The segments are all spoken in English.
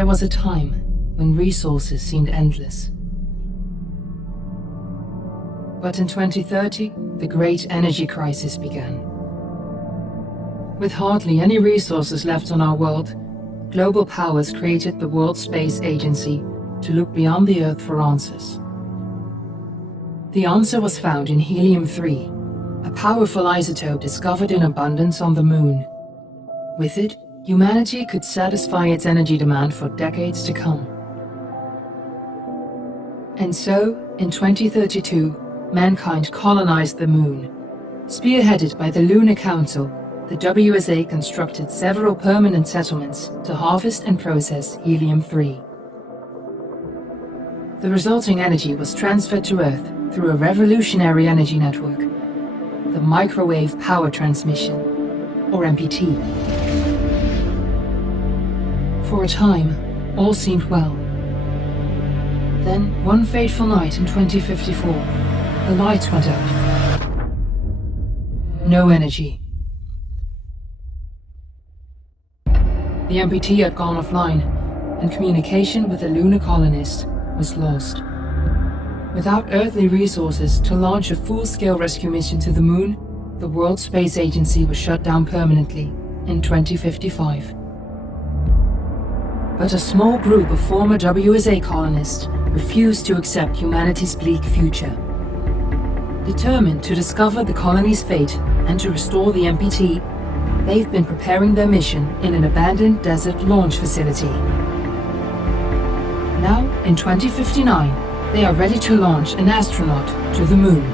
There was a time when resources seemed endless. But in 2030, the great energy crisis began. With hardly any resources left on our world, global powers created the World Space Agency to look beyond the Earth for answers. The answer was found in helium-3, a powerful isotope discovered in abundance on the Moon. With it, humanity could satisfy its energy demand for decades to come. And so, in 2032, mankind colonized the Moon. Spearheaded by the Lunar Council, the WSA constructed several permanent settlements to harvest and process helium-3. The resulting energy was transferred to Earth through a revolutionary energy network, the Microwave Power Transmission, or MPT. For a time, all seemed well. Then, one fateful night in 2054, the lights went out. No energy. The MPT had gone offline, and communication with the lunar colonist was lost. Without earthly resources to launch a full-scale rescue mission to the Moon, the World Space Agency was shut down permanently in 2055. But a small group of former WSA colonists refused to accept humanity's bleak future. Determined to discover the colony's fate and to restore the MPT, they've been preparing their mission in an abandoned desert launch facility. Now, in 2059, they are ready to launch an astronaut to the Moon.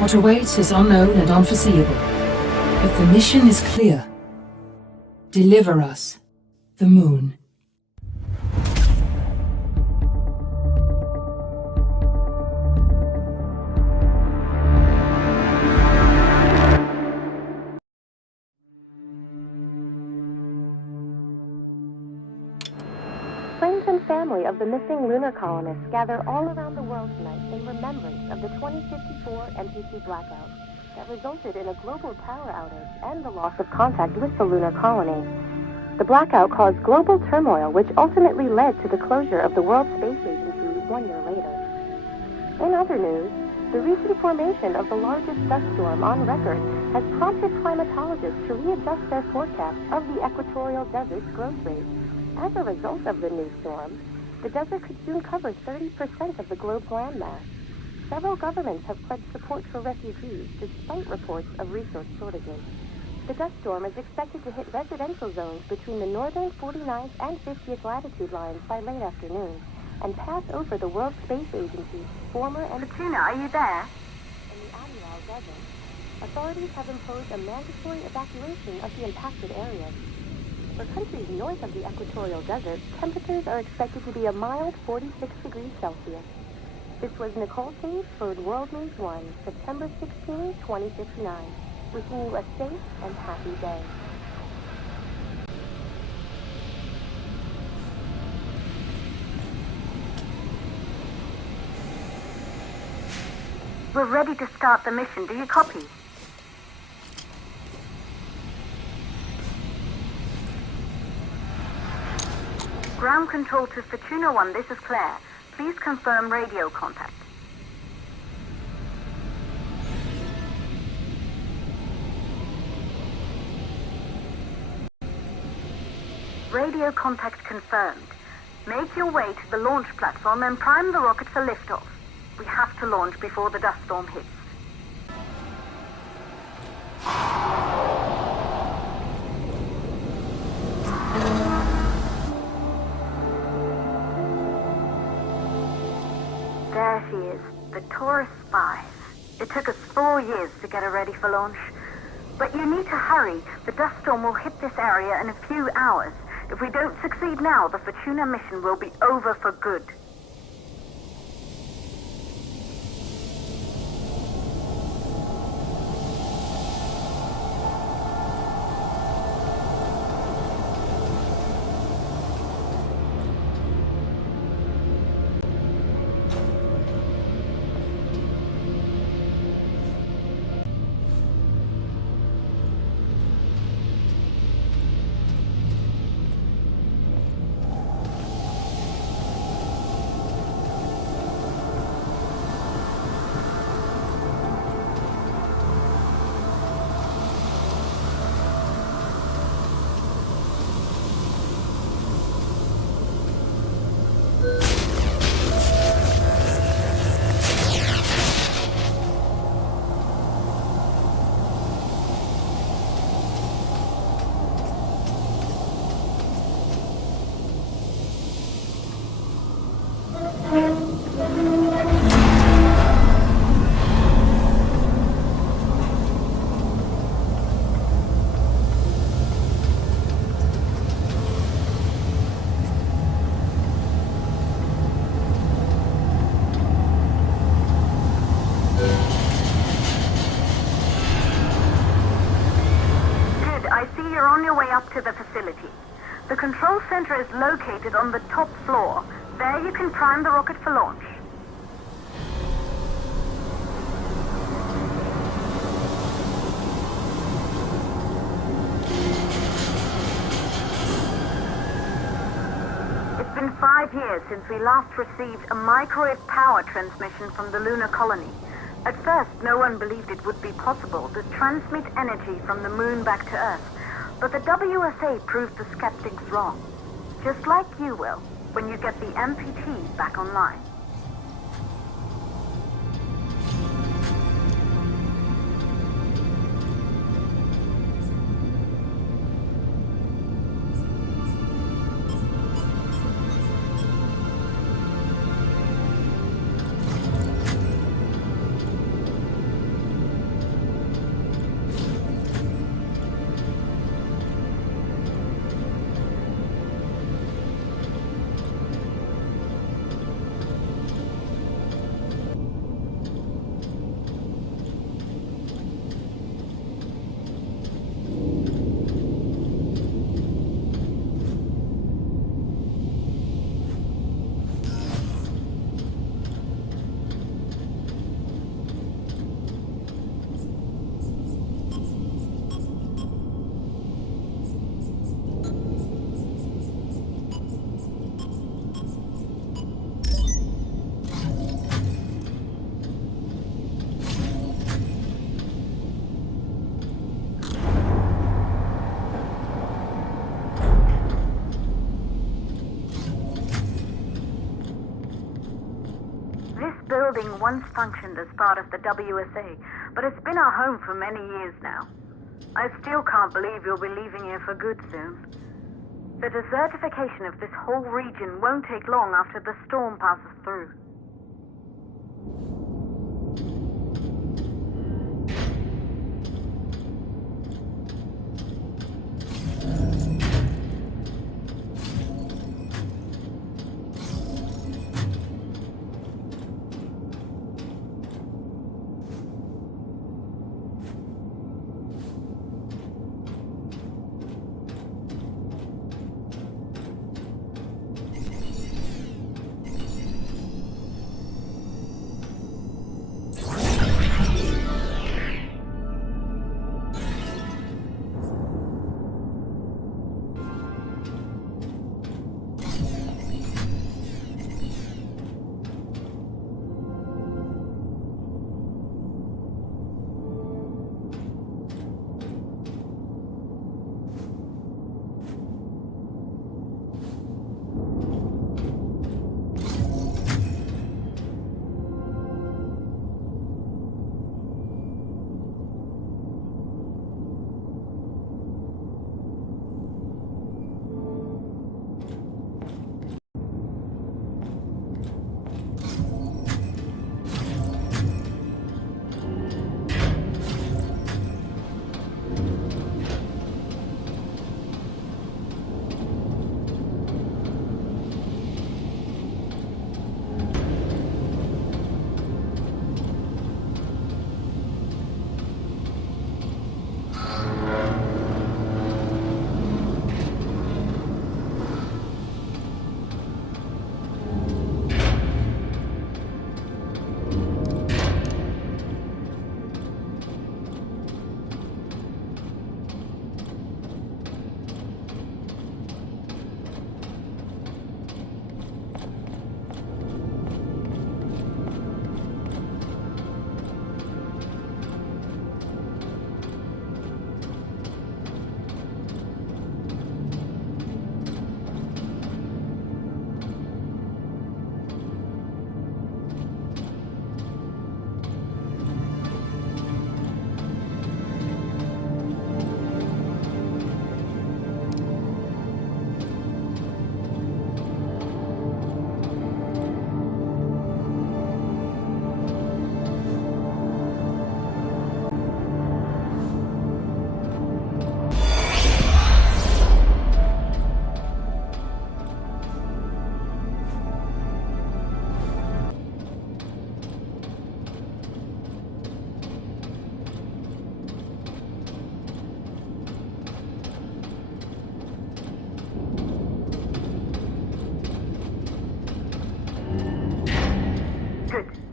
What awaits is unknown and unforeseeable, but the mission is clear. Deliver us the Moon. Friends and family of the missing lunar colonists gather all around the world tonight in remembrance of the 2054 MPT blackout that resulted in a global power outage and the loss of contact with the lunar colony. The blackout caused global turmoil, which ultimately led to the closure of the World Space Agency 1 year later. In other news, the recent formation of the largest dust storm on record has prompted climatologists to readjust their forecast of the equatorial desert's growth rate. As a result of the new storm, the desert could soon cover 30% of the globe's landmass. Several governments have pledged support for refugees despite reports of resource shortages. The dust storm is expected to hit residential zones between the northern 49th and 50th latitude lines by late afternoon and pass over the World Space Agency's former and Bettina, are you there? in the Amiral Desert. Authorities have imposed a mandatory evacuation of the impacted areas. For countries north of the equatorial desert, temperatures are expected to be a mild 46 degrees Celsius. This was Nicole Page for World News 1, September 16, 2059. Wishing you a safe and happy day. We're ready to start the mission. Do you copy? Ground control to Fortuna 1, this is Claire. Please confirm radio contact. Radio contact confirmed. Make your way to the launch platform and prime the rocket for liftoff. We have to launch before the dust storm hits. There she is, the Taurus 5. It took us 4 years to get her ready for launch. But you need to hurry. The dust storm will hit this area in a few hours. If we don't succeed now, the Fortuna mission will be over for good. facility. The control center is located on the top floor. There you can prime the rocket for launch. It's been 5 years since we last received a microwave power transmission from the lunar colony. At first, no one believed it would be possible to transmit energy from the moon back to Earth. But the WSA proved the skeptics wrong. Just like you will, when you get the MPT back online. Building once functioned as part of the WSA, but it's been our home for many years now. I still can't believe you'll be leaving here for good soon. The desertification of this whole region won't take long after the storm passes through.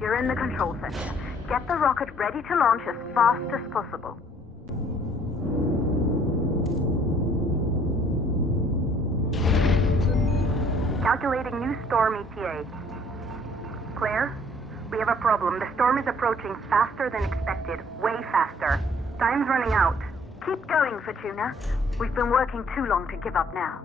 You're in the control center. Get the rocket ready to launch as fast as possible. Calculating new storm ETA. Claire? We have a problem. The storm is approaching faster than expected. Way faster. Time's running out. Keep going, Fortuna. We've been working too long to give up now.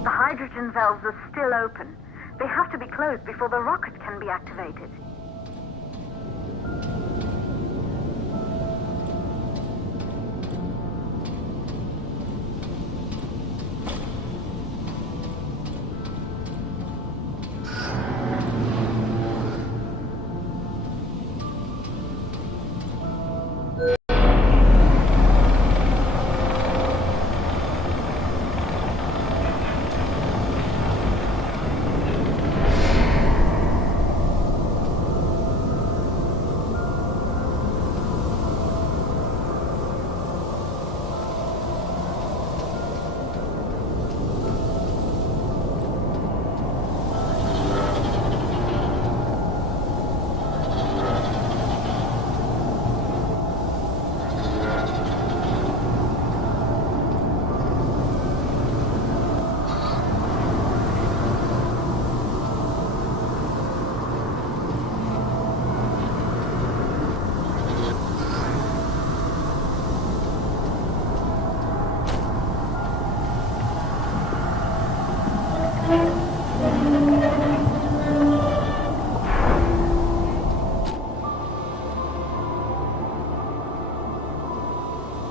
The hydrogen valves are still open. They have to be closed before the rocket can be activated.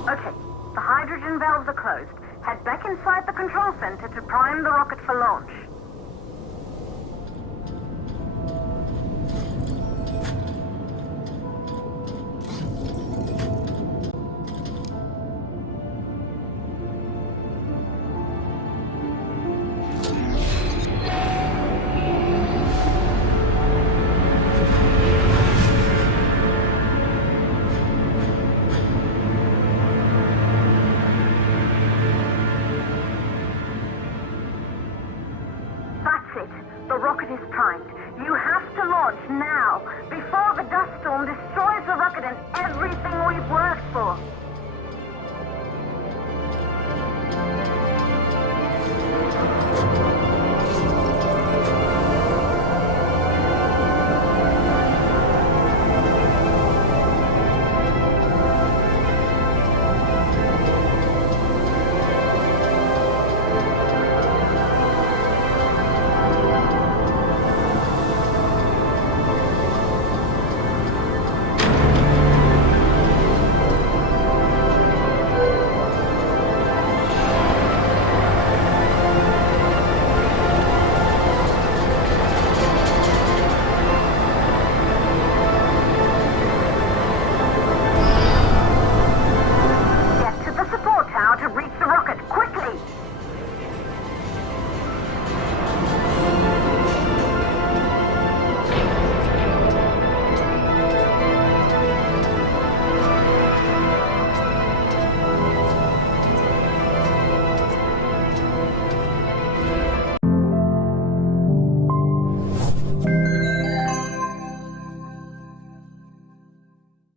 Okay, the hydrogen valves are closed. Head back inside the control center to prime the rocket for launch. The rocket is primed. You have to launch now, before the dust storm destroys the rocket and everything we've worked for.